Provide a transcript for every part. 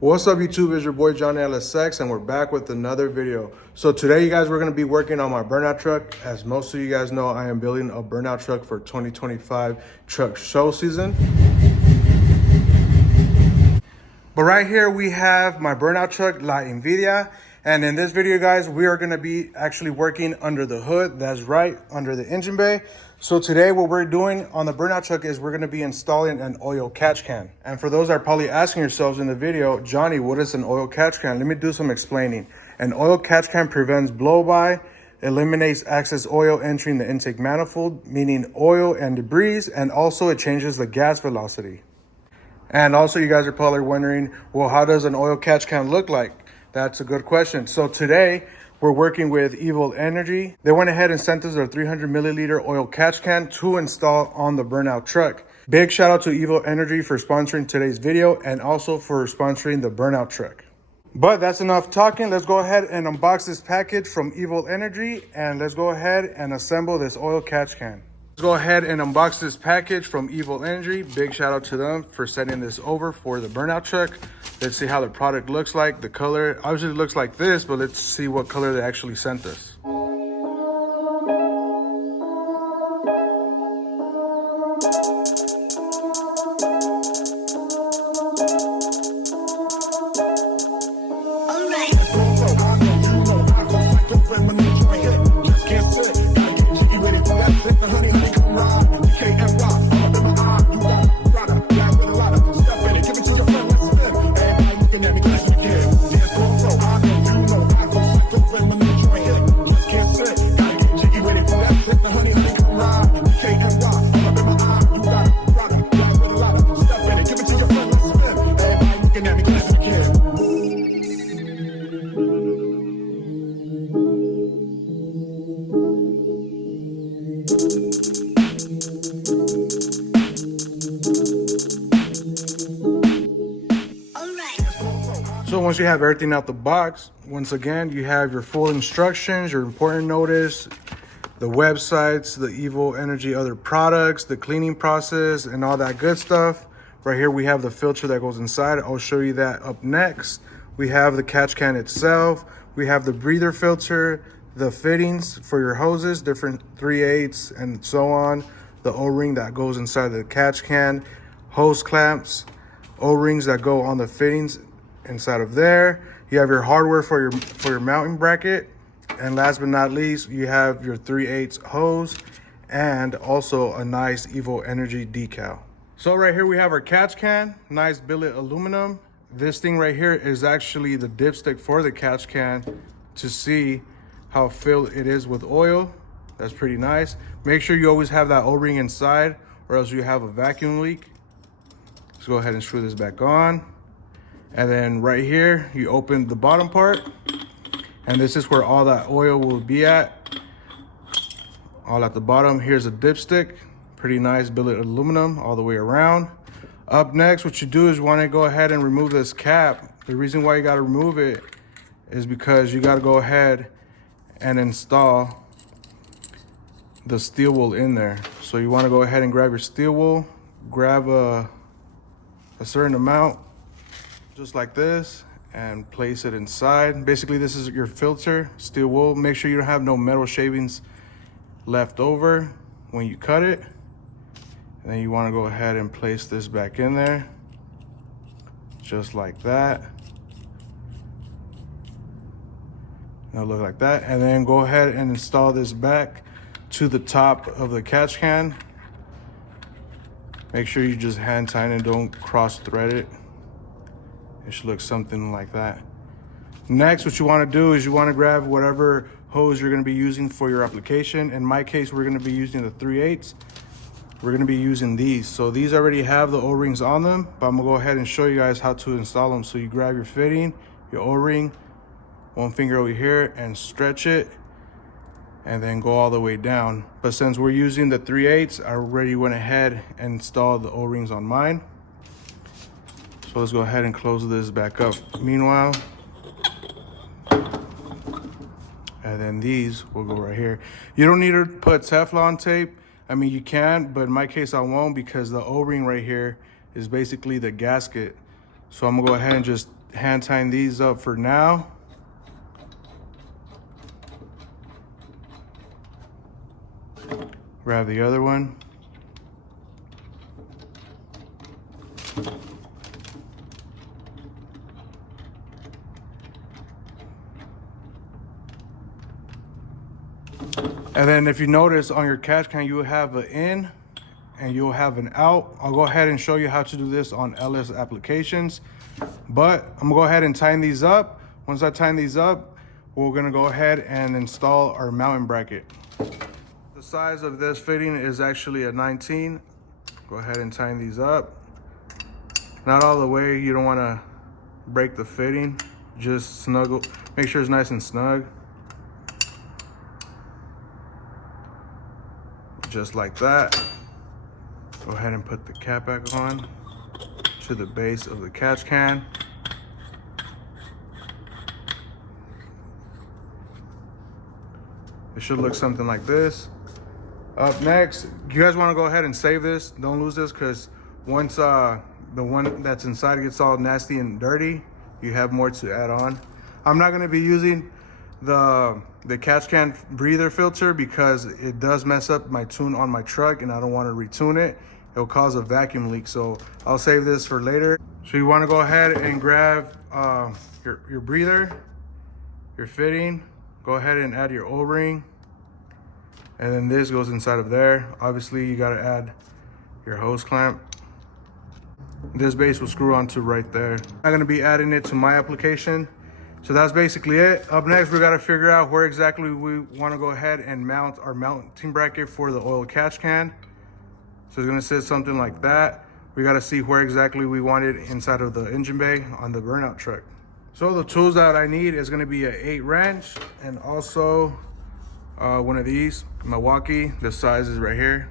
What's up YouTube, it's your boy Johnny LSX and we're back with another video. So today you guys, we're going to be working on my burnout truck. As most of you guys know, I am building a burnout truck for 2025 truck show season. But right here we have my burnout truck, La Envidia. And in this video guys, we are going to be actually working under the hood. That's right, under the engine bay. So today what we're doing on the burnout truck is we're going to be installing an oil catch can. And for those that are probably asking yourselves in the video, Johnny, what is an oil catch can? Let me do some explaining. An oil catch can prevents blow-by, eliminates excess oil entering the intake manifold, meaning oil and debris, and also it changes the gas velocity. And also you guys are probably wondering, well, how does an oil catch can look like? That's a good question. So today we're working with Evil Energy. They went ahead and sent us their 300 milliliter oil catch can to install on the burnout truck. Big shout out to Evil Energy for sponsoring today's video and also for sponsoring the burnout truck. But that's enough talking. Let's go ahead and unbox this package from Evil Energy and let's go ahead and assemble this oil catch can. Let's go ahead and unbox this package from Evil Energy. Big shout out to them for sending this over for the burnout truck. Let's see how the product looks like. The color obviously looks like this, but let's see what color they actually sent us. So once you have everything out the box, once again, you have your full instructions, your important notice, the websites, the Evil Energy other products, the cleaning process, and all that good stuff. Right here, we have the filter that goes inside. I'll show you that up next. We have the catch can itself. We have the breather filter, the fittings for your hoses, different 3/8 and so on. The O-ring that goes inside the catch can, hose clamps, O-rings that go on the fittings inside of there. You have your hardware for your mounting bracket, and last but not least, you have your 3/8 hose and also a nice Evil Energy decal. So right here we have our catch can, nice billet aluminum. This thing right here is actually the dipstick for the catch can to see how filled it is with oil. That's pretty nice. Make sure you always have that O-ring inside or else you have a vacuum leak. Let's go ahead and screw this back on. And then right here, you open the bottom part, and this is where all that oil will be at. All at the bottom. Here's a dipstick, pretty nice billet aluminum all the way around. Up next, what you do is you want to go ahead and remove this cap. The reason why you got to remove it is because you got to go ahead and install the steel wool in there. So you want to go ahead and grab your steel wool, grab a certain amount, just like this, and place it inside. Basically, this is your filter, steel wool. Make sure you don't have no metal shavings left over when you cut it. And then you want to go ahead and place this back in there, just like that. It'll look like that. And then go ahead and install this back to the top of the catch can. Make sure you just hand tighten and don't cross thread it. It should look something like that. Next, what you want to do is you want to grab whatever hose you're going to be using for your application. In my case, we're going to be using the 3/8. We're going to be using these. So these already have the O-rings on them, but I'm going to go ahead and show you guys how to install them. So you grab your fitting, your O-ring, one finger over here, and stretch it, and then go all the way down. But since we're using the 3/8, I already went ahead and installed the O-rings on mine. So let's go ahead and close this back up. Meanwhile, and then these will go right here. You don't need to put Teflon tape. I mean, you can, but in my case, I won't, because the O-ring right here is basically the gasket. So I'm gonna go ahead and just hand tying these up for now. Grab the other one. And then if you notice on your catch can, you will have an in and you'll have an out. I'll go ahead and show you how to do this on LS applications, but I'm gonna go ahead and tighten these up. Once I tighten these up, we're gonna go ahead and install our mounting bracket. The size of this fitting is actually a 19. Go ahead and tighten these up. Not all the way, you don't wanna break the fitting. Just snuggle, make sure it's nice and snug. Just like that. Go ahead and put the cap back on to the base of the catch can. It should look something like this. Up next, you guys want to go ahead and save this. Don't lose this, because once the one that's inside gets all nasty and dirty, you have more to add on. I'm not going to be using the catch can breather filter because it does mess up my tune on my truck and I don't want to retune it. It'll cause a vacuum leak, so I'll save this for later. So you want to go ahead and grab your breather, your fitting. Go ahead and add your O-ring, and then this goes inside of there. Obviously you got to add your hose clamp. This base will screw onto right there. I'm going to be adding it to my application. So that's basically it. Up next, we got to figure out where exactly we want to go ahead and mount our mounting bracket for the oil catch can. So it's going to sit something like that. We got to see where exactly we want it inside of the engine bay on the burnout truck. So the tools that I need is going to be an 8 wrench and also one of these Milwaukee. The size is right here,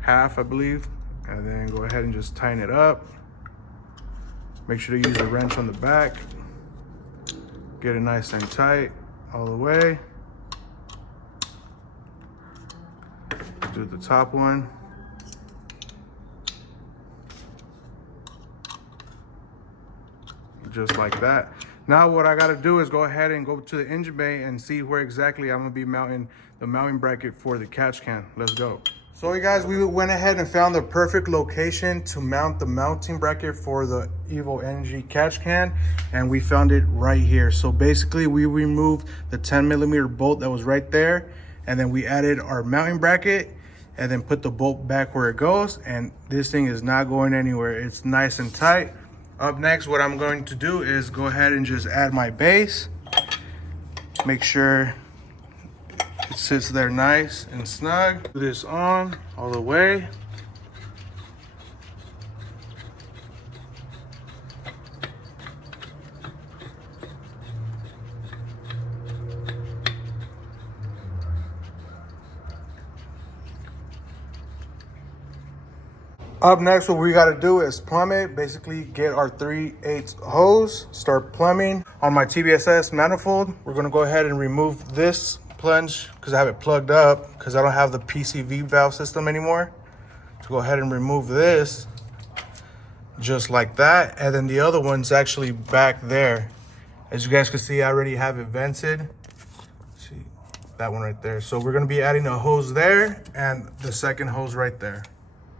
half I believe. And then go ahead and just tighten it up. Make sure to use a wrench on the back. Get it nice and tight all the way. Do the top one. Just like that. Now what I gotta do is go ahead and go to the engine bay and see where exactly I'm gonna be mounting the mounting bracket for the catch can. Let's go. So you guys, we went ahead and found the perfect location to mount the mounting bracket for the Evo Energy catch can, and we found it right here. So basically we removed the 10mm bolt that was right there, and then we added our mounting bracket and then put the bolt back where it goes, and this thing is not going anywhere. It's nice and tight. Up next, what I'm going to do is go ahead and just add my base. Make sure it sits there nice and snug. Put this on all the way. Up next, what we gotta do is plumb it. Basically get our 3/8 hose, start plumbing. On my TBSS manifold, we're gonna go ahead and remove this plunge because I have it plugged up because I don't have the PCV valve system anymore. So go ahead and remove this just like that. And then the other one's actually back there. As you guys can see, I already have it vented. See that one right there. So we're gonna be adding a hose there and the second hose right there.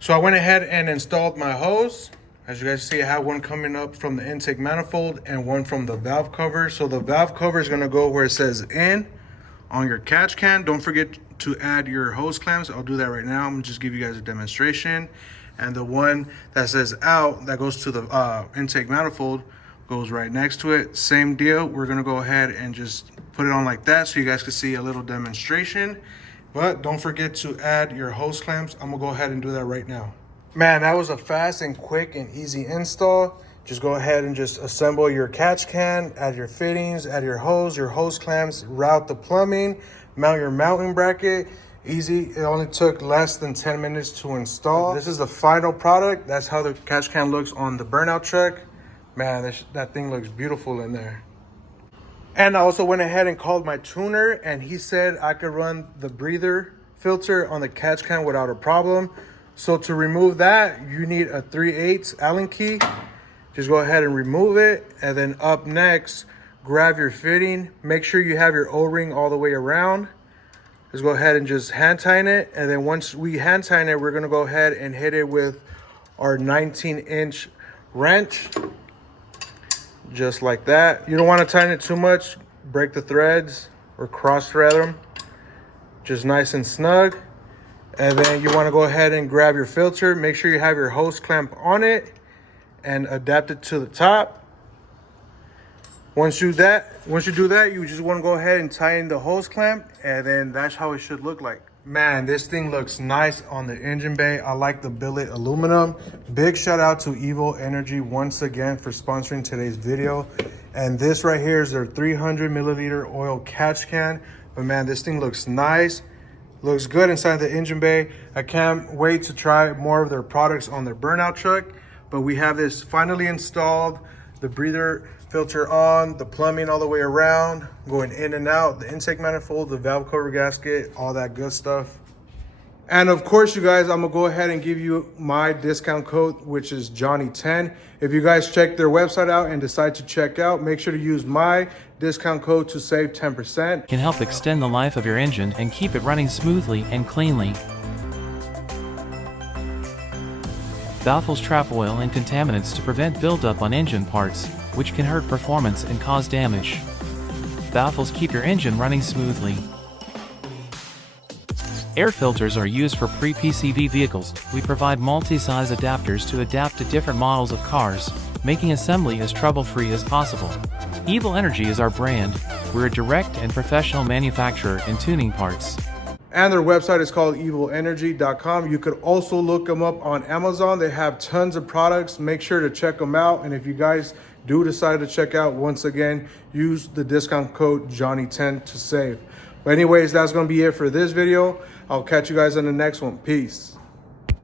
So I went ahead and installed my hose. As you guys see, I have one coming up from the intake manifold and one from the valve cover. So the valve cover is gonna go where it says in on your catch can. Don't forget to add your hose clamps. I'll do that right now. I'm gonna just give you guys a demonstration. And the one that says out, that goes to the intake manifold, goes right next to it. Same deal. We're gonna go ahead and just put it on like that so you guys can see a little demonstration. But don't forget to add your hose clamps. I'm gonna go ahead and do that right now. Man, that was a fast and quick and easy install. Just go ahead and just assemble your catch can, add your fittings, add your hose clamps, route the plumbing, mount your mounting bracket. Easy. It only took less than 10 minutes to install. This is the final product. That's how the catch can looks on the burnout truck. Man, that thing looks beautiful in there. And I also went ahead and called my tuner, and he said I could run the breather filter on the catch can without a problem. So to remove that, you need a 3/8 Allen key. Just go ahead and remove it. And then up next, grab your fitting. Make sure you have your O-ring all the way around. Just go ahead and just hand tighten it. And then once we hand tighten it, we're gonna go ahead and hit it with our 19-inch wrench. Just like that. You don't wanna tighten it too much. Break the threads or cross thread them. Just nice and snug. And then you wanna go ahead and grab your filter. Make sure you have your hose clamp on it and adapt it to the top. Once you do that, you just want to go ahead and tighten the hose clamp, and then that's how it should look like. Man, this thing looks nice on the engine bay. I like the billet aluminum. Big shout out to Evo Energy once again for sponsoring today's video. And this right here is their 300 milliliter oil catch can. But man, this thing looks nice. Looks good inside the engine bay. I can't wait to try more of their products on their burnout truck. But we have this finally installed, the breather filter on, the plumbing all the way around, going in and out, the intake manifold, the valve cover gasket, all that good stuff. And of course, you guys, I'm gonna go ahead and give you my discount code, which is Johnny10. If you guys check their website out and decide to check out, make sure to use my discount code to save 10%. Can help extend the life of your engine and keep it running smoothly and cleanly. Baffles trap oil and contaminants to prevent buildup on engine parts, which can hurt performance and cause damage. Baffles keep your engine running smoothly. Air filters are used for pre-PCV vehicles. We provide multi-size adapters to adapt to different models of cars, making assembly as trouble-free as possible. Evo Energy is our brand. We're a direct and professional manufacturer in tuning parts. And their website is called evilenergy.com. You could also look them up on Amazon. They have tons of products. Make sure to check them out. And if you guys do decide to check out, once again, use the discount code Johnny10 to save. But anyways, that's going to be it for this video. I'll catch you guys in the next one. Peace.